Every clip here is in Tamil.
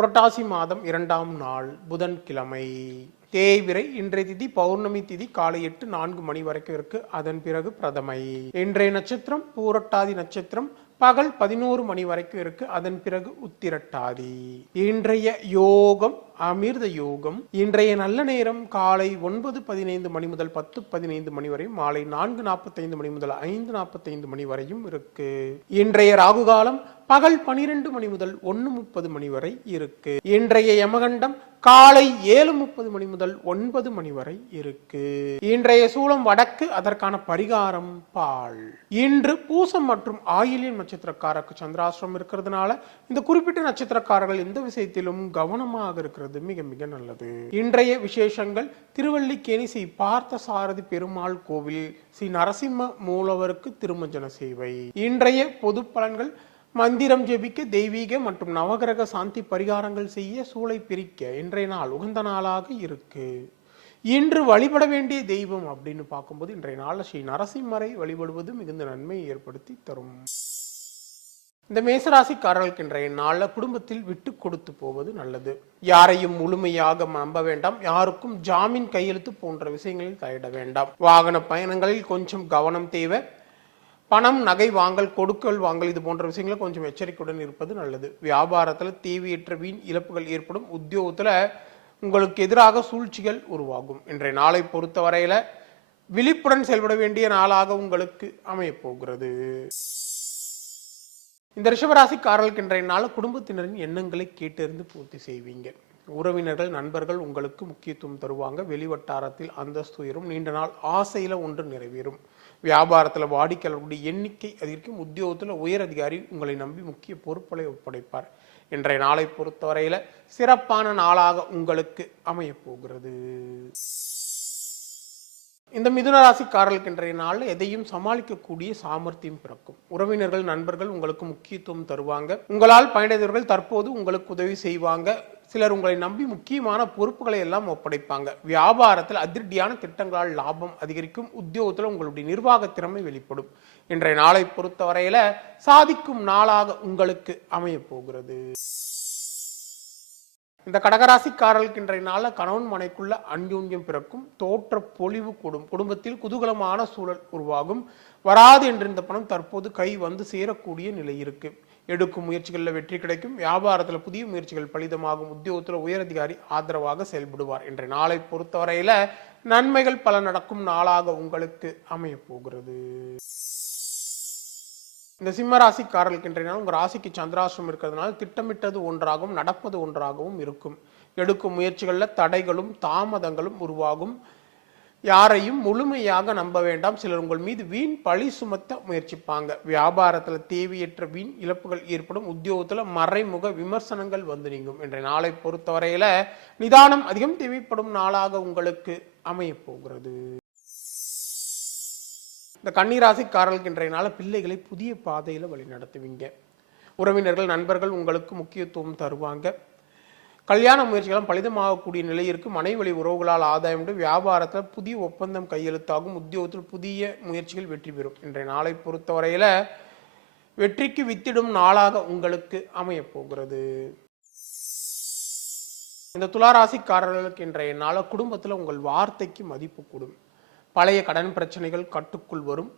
புரட்டாசி மாதம் இரண்டாம் நாள் புதன்கிழமை. தேய்விரை இன்றைய திதி பௌர்ணமி திதி காலை எட்டு நான்கு மணி வரைக்கும் இருக்கு. அதன் பிறகு பிரதமை. இன்றைய நட்சத்திரம் பூரட்டாதி நட்சத்திரம் பகல் பதினோரு மணி வரைக்கும் இருக்கு. அதன் பிறகு உத்திரட்டாதி. இன்றைய யோகம் அமிர்த யோகம். இன்றைய நல்ல நேரம் காலை ஒன்பது பதினைந்து மணி முதல் பத்து பதினைந்து மணி வரை மாலை நான்கு நாற்பத்தைந்து மணி முதல் ஐந்து நாற்பத்தைந்து மணி வரையும் இருக்கு. இன்றைய ராகு காலம் பகல் பனிரெண்டு மணி முதல் ஒன்னு முப்பது மணி வரை இருக்கு. இன்றைய யமகண்டம் காலை ஏழு முப்பது மணி முதல் ஒன்பது மணி வரை இருக்கு. இன்றைய சூளம் வடக்கு அதற்கான பரிகாரம் பால். இன்று பூசம் மற்றும் ஆயிலின் நட்சத்திரக்காரருக்கு சந்திராசிரம் இருக்கிறதுனால இந்த குறிப்பிட்ட நட்சத்திரக்காரர்கள் எந்த விஷயத்திலும் கவனமாக இருக்கிறது மிக மிக நல்லது. இன்றைய விசேஷங்கள் திருவள்ளிக்கேணி ஸ்ரீ பார்த்த சாரதி பெருமாள் கோவில் ஸ்ரீ நரசிம்ம மூலவருக்கு திருமஞ்சன சேவை. இன்றைய பொது பலன்கள் மந்திரம் ஜெபிக்க தெய்வீக மற்றும் நவகிரக சாந்தி பரிகாரங்கள் செய்ய சூளை பிரிக்க இன்றைய நாள் உகந்த நாளாக இருக்கு. இன்று வழிபட வேண்டிய தெய்வம் அப்படின்னு பார்க்கும்போது இன்றைய நாளில் ஸ்ரீ நரசிம்மரை வழிபடுவது மிகுந்த நன்மையை ஏற்படுத்தி தரும். இந்த மேசராசிக்காரர்களுக்கு இன்றைய நாளில் குடும்பத்தில் விட்டு கொடுத்து போவது நல்லது. யாரையும் முழுமையாக நம்ப வேண்டாம். யாருக்கும் ஜாமீன் கையெழுத்து போன்ற விஷயங்களில் தலையிட வேண்டாம். வாகன பயணங்களில் கொஞ்சம் கவனம் தேவை. பணம் நகை வாங்கல் கொடுக்கல் வாங்கல் இது போன்ற விஷயங்களை கொஞ்சம் எச்சரிக்கையுடன் இருப்பது நல்லது. வியாபாரத்தில் தேவையற்ற வீண் இழப்புகள் ஏற்படும். உத்தியோகத்தில் உங்களுக்கு எதிராக சூழ்ச்சிகள் உருவாகும். இன்றைய நாளை பொறுத்தவரையில விழிப்புடன் செயல்பட வேண்டிய நாளாக உங்களுக்கு அமையப்போகிறது. இந்த ரிஷபராசிக்காரர்களுக்கு இன்றைய நாள் குடும்பத்தினரின் எண்ணங்களை கேட்டறிந்து பூர்த்தி செய்வீங்க. உறவினர்கள் நண்பர்கள் உங்களுக்கு முக்கியத்துவம் தருவாங்க. வெளிவட்டாரத்தில் அந்தஸ்து உயரும். நீண்ட நாள் ஆசையில் ஒன்று நிறைவேறும். வியாபாரத்தில் வாடிக்கையாளர்களுடைய எண்ணிக்கை அதிகரிக்கும். உத்தியோகத்தில் உயர் அதிகாரி உங்களை நம்பி முக்கிய பொறுப்புகளை ஒப்படைப்பார். இன்றைய நாளை பொறுத்தவரையில் சிறப்பான நாளாக உங்களுக்கு அமையப் போகிறது. இந்த மிதுன ராசிக்காரர்களுக்கு இன்றைய நாளில் எதையும் சமாளிக்கக்கூடிய சாமர்த்தியம் பிறக்கும். உறவினர்கள் நண்பர்கள் உங்களுக்கு முக்கியத்துவம் தருவாங்க. உங்களால் பயனடைந்தவர்கள் தற்போது உங்களுக்கு உதவி செய்வாங்க. சிலர் உங்களை நம்பி முக்கியமான பொறுப்புகளை எல்லாம் ஒப்படைப்பாங்க. வியாபாரத்தில் அதிரடியான திட்டங்களால் லாபம் அதிகரிக்கும். உத்தியோகத்தில் உங்களுடைய நிர்வாக திறமை வெளிப்படும். இன்றைய நாளை பொறுத்தவரையில சாதிக்கும் நாளாக உங்களுக்கு அமைய போகிறது. இந்த கடகராசிக்காரர்களுக்கு இன்றைய நாளில் கணவன் மனைக்குள்ள அன்யோன்யம் பிறக்கும். தோற்ற பொலிவு கூடும். குடும்பத்தில் குதூகலமான சூழல் உருவாகும். வராது என்றிருந்த பணம் தற்போது கை வந்து சேரக்கூடிய நிலை இருக்குது எடுக்கும் முயற்சிகளில் வெற்றி கிடைக்கும். வியாபாரத்தில் புதிய முயற்சிகள் பலிதமாகும். உத்தியோகத்தில் உயரதிகாரி ஆதரவாக செயல்படுவார் என்ற நாளை பொறுத்தவரையில நன்மைகள் பல நடக்கும் நாளாக உங்களுக்கு அமைய போகிறது. இந்த சிம்ம ராசிக்காரர்களுக்கு இன்றைய நாள் உங்கள் ராசிக்கு சந்திராசிரம் இருக்கிறதுனால திட்டமிட்டது ஒன்றாகவும் நடப்பது ஒன்றாகவும் இருக்கும். எடுக்கும் முயற்சிகளில் தடைகளும் தாமதங்களும் உருவாகும். யாரையும் முழுமையாக நம்ப வேண்டாம். சிலர் உங்கள் மீது வீண் பழி சுமத்த முயற்சிப்பாங்க. வியாபாரத்தில் தேவையற்ற வீண் இழப்புகள் ஏற்படும். உத்தியோகத்தில் மறைமுக விமர்சனங்கள் வந்து நீங்கும். இன்றைய நாளை பொறுத்தவரையில நிதானம் அதிகம் தேவைப்படும் நாளாக உங்களுக்கு அமையப் போகிறது. இந்த கன்னிராசிக்காரர்களுக்கு இன்றைய நாளில் பிள்ளைகளை புதிய பாதையில் வழி நடத்துவீங்க உறவினர்கள் நண்பர்கள் உங்களுக்கு முக்கியத்துவம் தருவாங்க. கல்யாண முயற்சிகளும் பலிதமாகக்கூடிய நிலை இருக்கு. மனைவழி உறவுகளால் ஆதாயம் உண்டு. வியாபாரத்தில் புதிய ஒப்பந்தம் கையெழுத்தாகும். உத்தியோகத்தில் புதிய முயற்சிகள் வெற்றி பெறும். இன்றைய நாளை பொறுத்தவரையில் வெற்றிக்கு வித்திடும் நாளாக உங்களுக்கு அமையப்போகிறது இந்த துளாராசிக்காரர்களுக்கு இன்றைய நாள குடும்பத்தில் உங்கள் வார்த்தைக்கு மதிப்பு கூடும். பழைய கடன் பிரச்சனைகள் கட்டுக்குள் வரும்.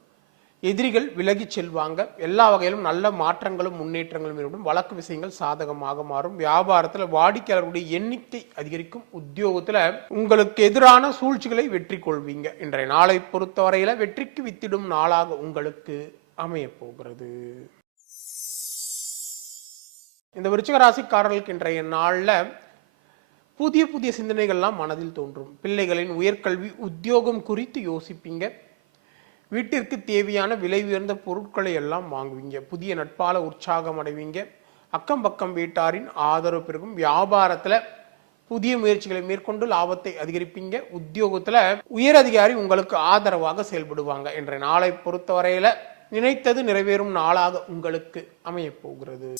எதிரிகள் விலகிச் செல்வாங்க. எல்லா வகையிலும் நல்ல மாற்றங்களும் முன்னேற்றங்களும் ஏற்படும். வழக்கு விஷயங்கள் சாதகமாக மாறும். வியாபாரத்தில் வாடிக்கையாளர்களுடைய எண்ணிக்கை அதிகரிக்கும். உத்தியோகத்தில் உங்களுக்கு எதிரான சூழ்ச்சிகளை வெற்றி கொள்வீங்க. இன்றைய நாளை பொறுத்தவரையில் வெற்றிக்கு வித்திடும் நாளாக உங்களுக்கு அமையப் போகிறது. இந்த விருச்சிக ராசிக்காரர்களுக்கு இன்றைய நாளில் புதிய புதிய சிந்தனைகள்லாம் மனதில் தோன்றும். பிள்ளைகளின் உயர்கல்வி உத்தியோகம் குறித்து யோசிப்பீங்க. வீட்டிற்கு தேவையான விலை உயர்ந்த பொருட்களை எல்லாம் வாங்குவீங்க. புதிய நட்பால உற்சாகம் அடைவீங்க. அக்கம் பக்கம் வீட்டாரின் ஆதரவு பெருகும். வியாபாரத்தில் புதிய முயற்சிகளை மேற்கொண்டு லாபத்தை அதிகரிப்பீங்க. உத்தியோகத்துல உயர் அதிகாரி உங்களுக்கு ஆதரவாக செயல்படுவாங்க என்ற நாளை பொறுத்தவரையில நினைத்தது நிறைவேறும் நாளாக உங்களுக்கு அமையப் போகிறது.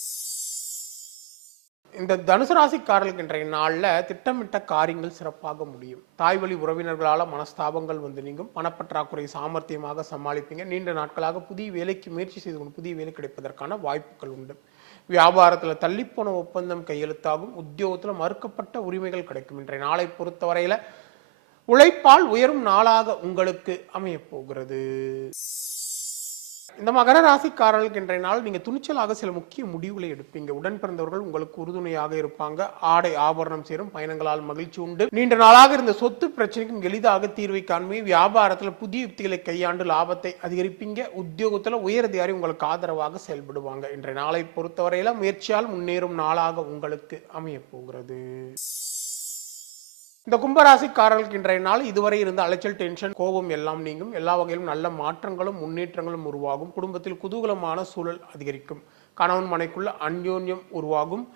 இந்த தனுசு ராசிக்காரர்களுக்கு இன்றைய நாளில் திட்டமிட்ட காரியங்கள் சிறப்பாக முடியும். தாய் வழி உறவினர்களால் மனஸ்தாபங்கள் வந்து நீங்கும். பணப்பற்றாக்குறை சாமர்த்தியமாக சமாளிப்பீங்க. நீண்ட நாட்களாக புதிய வேலைக்கு முயற்சி செய்து கொண்டு புதிய வேலை கிடைப்பதற்கான வாய்ப்புகள் உண்டு. வியாபாரத்தில் தள்ளிப்போன ஒப்பந்தம் கையெழுத்தாகும். உத்தியோகத்தில் மறுக்கப்பட்ட உரிமைகள் கிடைக்கும். இன்றைய நாளை பொறுத்தவரையில உழைப்பால் உயரும் நாளாக உங்களுக்கு அமையப் போகிறது. இந்த மகர ராசிக்காரர்களுக்கு இன்றைய நாள் நீங்க துணிச்சலாக சில முக்கிய முடிவுகளை எடுப்பீங்க. உடன் பிறந்தவர்கள் உங்களுக்கு உறுதுணையாக இருப்பாங்க. ஆடை ஆபரணம் சேரும். பயணங்களால் மகிழ்ச்சி உண்டு. நீண்ட நாளாக இருந்த சொத்து பிரச்சனைக்கும் எளிதாக தீர்வை காண்மை வியாபாரத்துல புதிய யுக்திகளை கையாண்டு லாபத்தை அதிகரிப்பீங்க. உத்தியோகத்துல உயர் அதிகாரி உங்களுக்கு ஆதரவாக செயல்படுவாங்க. இன்றைய நாளை பொறுத்தவரையில முயற்சியால் முன்னேறும் நாளாக உங்களுக்கு அமையப்போகிறது இந்த கும்பராசிக்காரர்களுக்கு இன்றைய நாள் இதுவரை இருந்த அலைச்சல் டென்ஷன் கோபம் எல்லாம் நீங்கும். எல்லா வகையிலும் நல்ல மாற்றங்களும் முன்னேற்றங்களும் உருவாகும். குடும்பத்தில் குதூகலமான சூழல் அதிகரிக்கும். கணவன் மனைக்குள்ள அந்யோன்யம் உருவாகும்.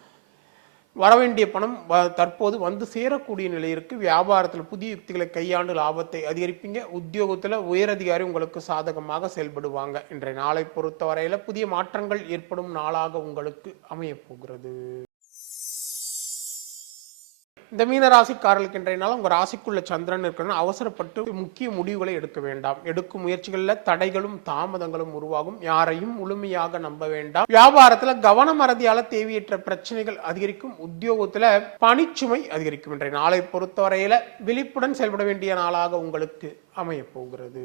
வரவேண்டிய பணம் வ- தற்போது வந்து சேரக்கூடிய நிலையிற்கு வியாபாரத்தில் புதிய யுக்திகளை கையாண்டு லாபத்தை அதிகரிப்பீங்க. உத்தியோகத்தில் உயரதிகாரி உங்களுக்கு சாதகமாக செயல்படுவாங்க. இன்றைய நாளை பொறுத்தவரையில் புதிய மாற்றங்கள் ஏற்படும் நாளாக உங்களுக்கு அமையப் போகிறது இந்த மீன ராசிக்காரர்களுக்கு இன்றைய நாள் உங்க ராசிக்குள்ள சந்திரன் இருக்கணும் அவசரப்பட்டு முக்கிய முடிவுகளை எடுக்க வேண்டாம். எடுக்கும் முயற்சிகளில் தடைகளும் தாமதங்களும் உருவாகும். யாரையும் முழுமையாக நம்ப வேண்டாம். வியாபாரத்துல கவனம் அறதியால் தேவையற்ற பிரச்சனைகள் அதிகரிக்கும். உத்தியோகத்துல பணிச்சுமை அதிகரிக்கும். இன்றைய நாளை பொறுத்தவரையில விழிப்புடன் செயல்பட வேண்டிய நாளாக உங்களுக்கு அமையப்போகிறது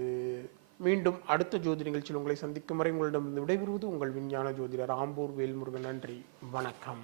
மீண்டும் அடுத்த ஜோதி நிகழ்ச்சியில் உங்களை சந்திக்கும் வரை உங்களிடம் விடைபெறுவது உங்கள் விஞ்ஞான ஜோதிடர் ஆம்பூர் வேல்முருகன். நன்றி. வணக்கம்.